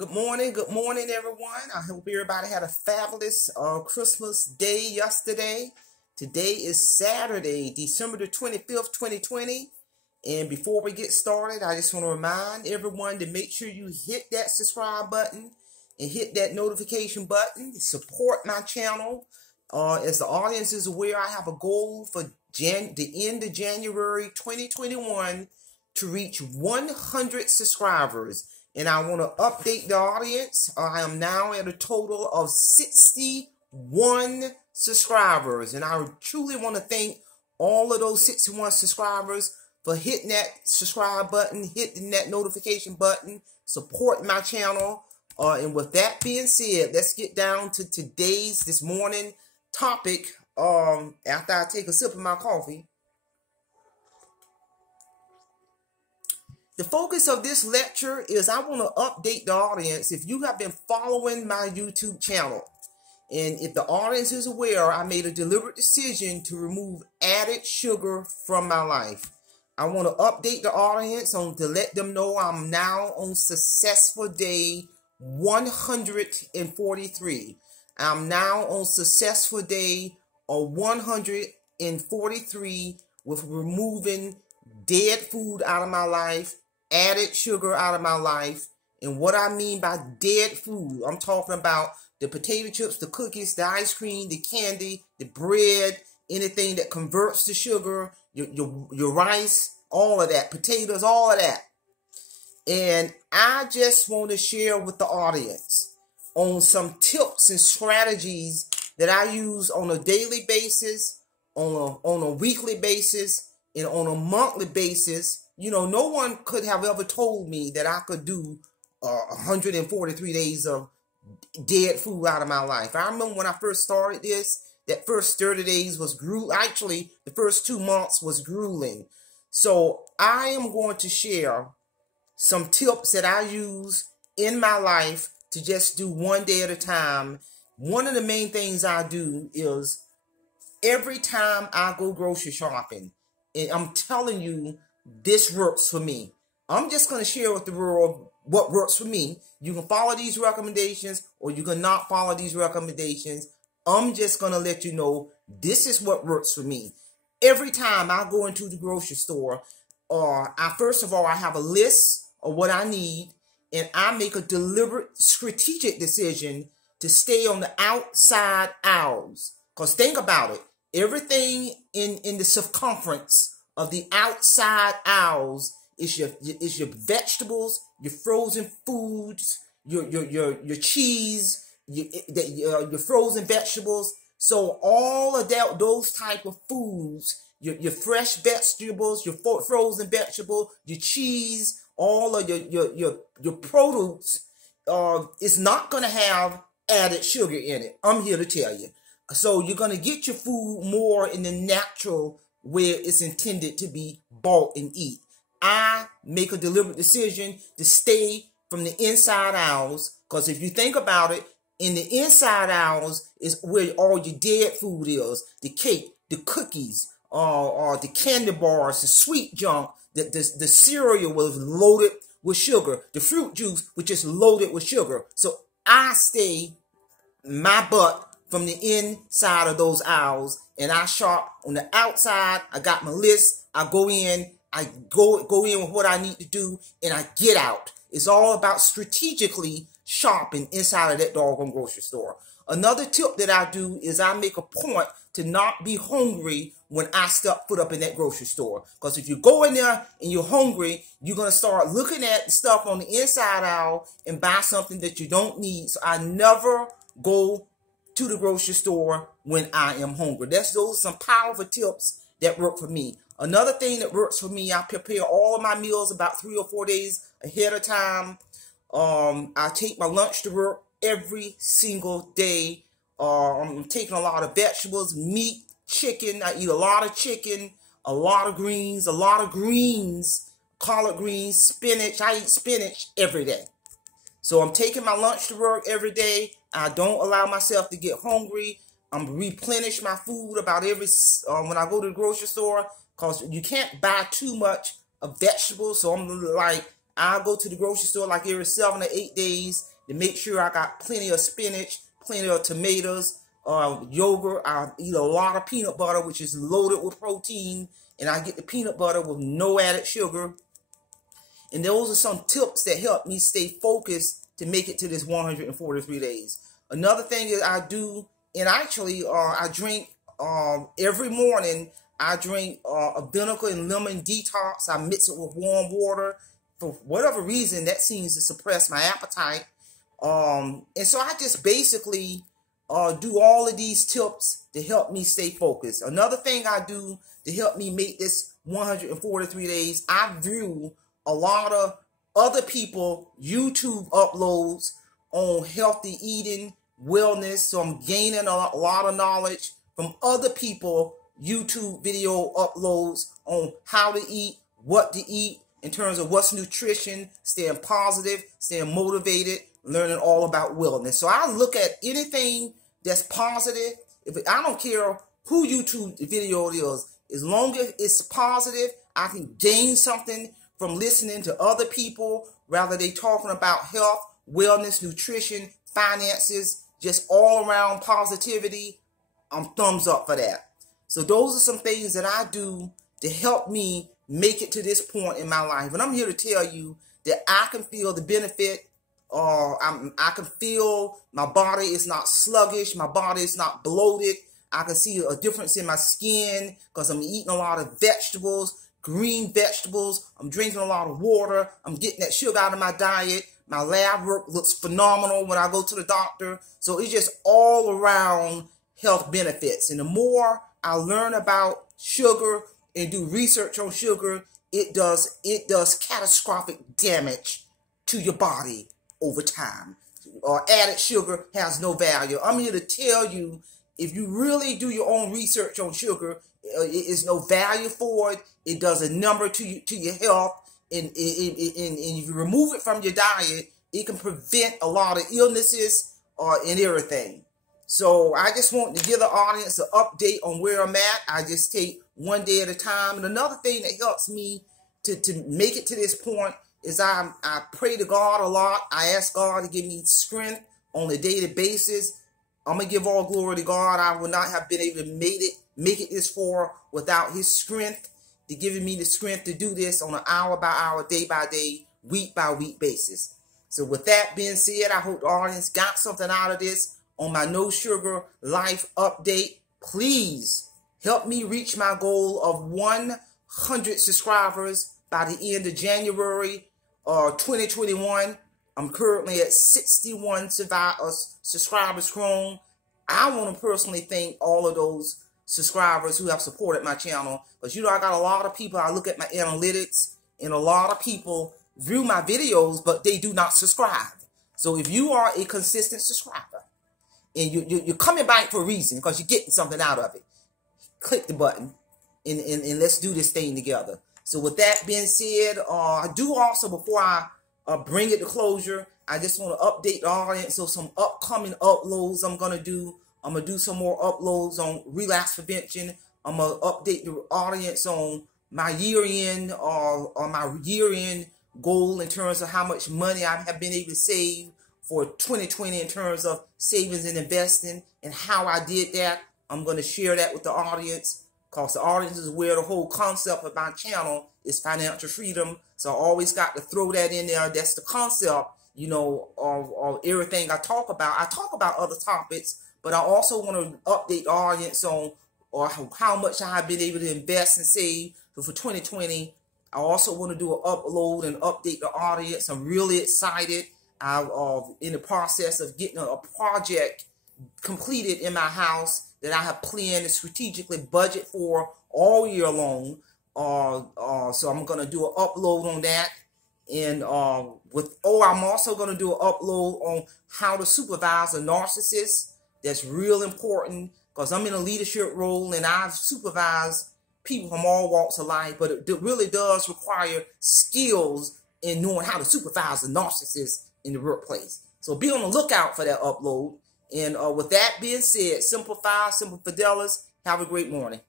Good morning, everyone. I hope everybody had a fabulous Christmas day yesterday. Today is Saturday, December the 25th, 2020. And before we get started, I just want to remind everyone to make sure you hit that subscribe button and hit that notification button to support my channel. As the audience is aware, I have a goal for the end of January 2021 to reach 100 subscribers. And I want to update the audience. I am now at a total of 61 subscribers. And I truly want to thank all of those 61 subscribers for hitting that subscribe button, hitting that notification button, supporting my channel. And with that being said, let's get down to this morning topic after I take a sip of my coffee. The focus of this lecture is I want to update the audience. If you have been following my YouTube channel, and if the audience is aware, I made a deliberate decision to remove added sugar from my life. I want to update the audience to let them know I'm now on successful day 143. I'm now on successful day of 143 with removing dead food out of my life, added sugar out of my life. And what I mean by dead food, I'm talking about the potato chips, the cookies, the ice cream, the candy, the bread, anything that converts to sugar, your rice, all of that, potatoes, all of that. And I just want to share with the audience on some tips and strategies that I use on a daily basis, on a weekly basis, and on a monthly basis. You know, no one could have ever told me that I could do 143 days of dead food out of my life. I remember when I first started this, that first 30 days was grueling. Actually, the first 2 months was grueling. So I am going to share some tips that I use in my life to just do one day at a time. One of the main things I do is every time I go grocery shopping, and I'm telling you, this works for me. I'm just going to share with the world what works for me. You can follow these recommendations or you can not follow these recommendations. I'm just going to let you know this is what works for me. Every time I go into the grocery store, first of all, I have a list of what I need, and I make a deliberate strategic decision to stay on the outside aisles. Because think about it. Everything in the circumference of the outside aisles is your vegetables, your frozen foods, your cheese, your frozen vegetables. So all of that, those type of foods, your fresh vegetables, your frozen vegetable, your cheese, all of your produce, is not going to have added sugar in it. I'm here to tell you. So you're going to get your food more in the natural where it's intended to be bought and eat. I make a deliberate decision to stay from the inside aisles, because if you think about it, in the inside aisles is where all your dead food is. The cake, the cookies, or the candy bars, the sweet junk, the cereal was loaded with sugar, the fruit juice which is loaded with sugar. So I stay my butt from the inside of those aisles, and I shop on the outside. I got my list. I go in. I go in with what I need to do, and I get out. It's all about strategically shopping inside of that doggone grocery store. Another tip that I do is I make a point to not be hungry when I step foot up in that grocery store. Because if you go in there and you're hungry, you're going to start looking at the stuff on the inside aisle and buy something that you don't need. So I never go to the grocery store when I am hungry. Those are some powerful tips that work for me. Another thing that works for me, I prepare all of my meals about 3 or 4 days ahead of time. I take my lunch to work every single day. I'm taking a lot of vegetables, meat, chicken. I eat a lot of chicken, a lot of greens, collard greens, spinach. I eat spinach every day. So I'm taking my lunch to work every day. I don't allow myself to get hungry. I'm replenish my food about when I go to the grocery store, because you can't buy too much of vegetables. So I'm like, I go to the grocery store like every 7 or 8 days, to make sure I got plenty of spinach, plenty of tomatoes, yogurt. I eat a lot of peanut butter, which is loaded with protein, and I get the peanut butter with no added sugar. And those are some tips that help me stay focused to make it to this 143 days. Another thing is I do, and actually I drink every morning. I drink a vinegar and lemon detox. I mix it with warm water. For whatever reason, that seems to suppress my appetite. And so I just basically do all of these tips to help me stay focused. Another thing I do to help me make this 143 days, I view a lot of other people YouTube uploads on healthy eating, wellness. So I'm gaining a lot of knowledge from other people YouTube video uploads on how to eat, what to eat in terms of what's nutrition, staying positive, staying motivated, learning all about wellness. So I look at anything that's positive. I don't care who YouTube video it is, as long as it's positive, I can gain something from listening to other people, whether they talking about health, wellness, nutrition, finances, just all around positivity. I'm thumbs up for that. So those are some things that I do to help me make it to this point in my life. And I'm here to tell you that I can feel the benefit. I can feel my body is not sluggish. My body is not bloated. I can see a difference in my skin because I'm eating a lot of vegetables, green vegetables. I'm drinking a lot of water. I'm getting that sugar out of my diet. My lab work looks phenomenal when I go to the doctor. So it's just all around health benefits. And the more I learn about sugar and do research on sugar, it does catastrophic damage to your body over time. Added sugar has no value. I'm here to tell you, if you really do your own research on sugar, it is no value for it. It does a number to your health, and if you remove it from your diet, it can prevent a lot of illnesses and everything. So I just want to give the audience an update on where I'm at. I just take one day at a time. And another thing that helps me to make it to this point is I pray to God a lot. I ask God to give me strength on a daily basis. I'm going to give all glory to God. I would not have been able to make it this far without his strength, to giving me the strength to do this on an hour by hour, day by day, week by week basis. So with that being said, I hope the audience got something out of this on my No Sugar Life update. Please help me reach my goal of 100 subscribers by the end of January 2021. I'm currently at 61 subscribers strong. I want to personally thank all of those subscribers who have supported my channel, because I got a lot of people. I look at my analytics, and a lot of people view my videos, but they do not subscribe. So if you are a consistent subscriber and you're coming back for a reason, because you're getting something out of it, click the button and let's do this thing together. So with that being said, I do also, before I bring it to closure, I just want to update the audience. So some upcoming uploads I'm going to do. I'm going to do some more uploads on relapse prevention. I'm going to update the audience on my year-end goal in terms of how much money I have been able to save for 2020 in terms of savings and investing, and how I did that. I'm going to share that with the audience, because the audience is aware the whole concept of my channel is financial freedom. So I always got to throw that in there. That's the concept, of everything I talk about. I talk about other topics, but I also want to update the audience on how much I have been able to invest and save. So for 2020, I also want to do an upload and update the audience. I'm really excited. I'm in the process of getting a project completed in my house that I have planned and strategically budget for all year long. So I'm going to do an upload on that. And I'm also going to do an upload on how to supervise a narcissist. That's real important, because I'm in a leadership role and I've supervised people from all walks of life, but it really does require skills in knowing how to supervise a narcissist in the workplace. So be on the lookout for that upload. And with that being said, Simplify, Simple Fidelis, have a great morning.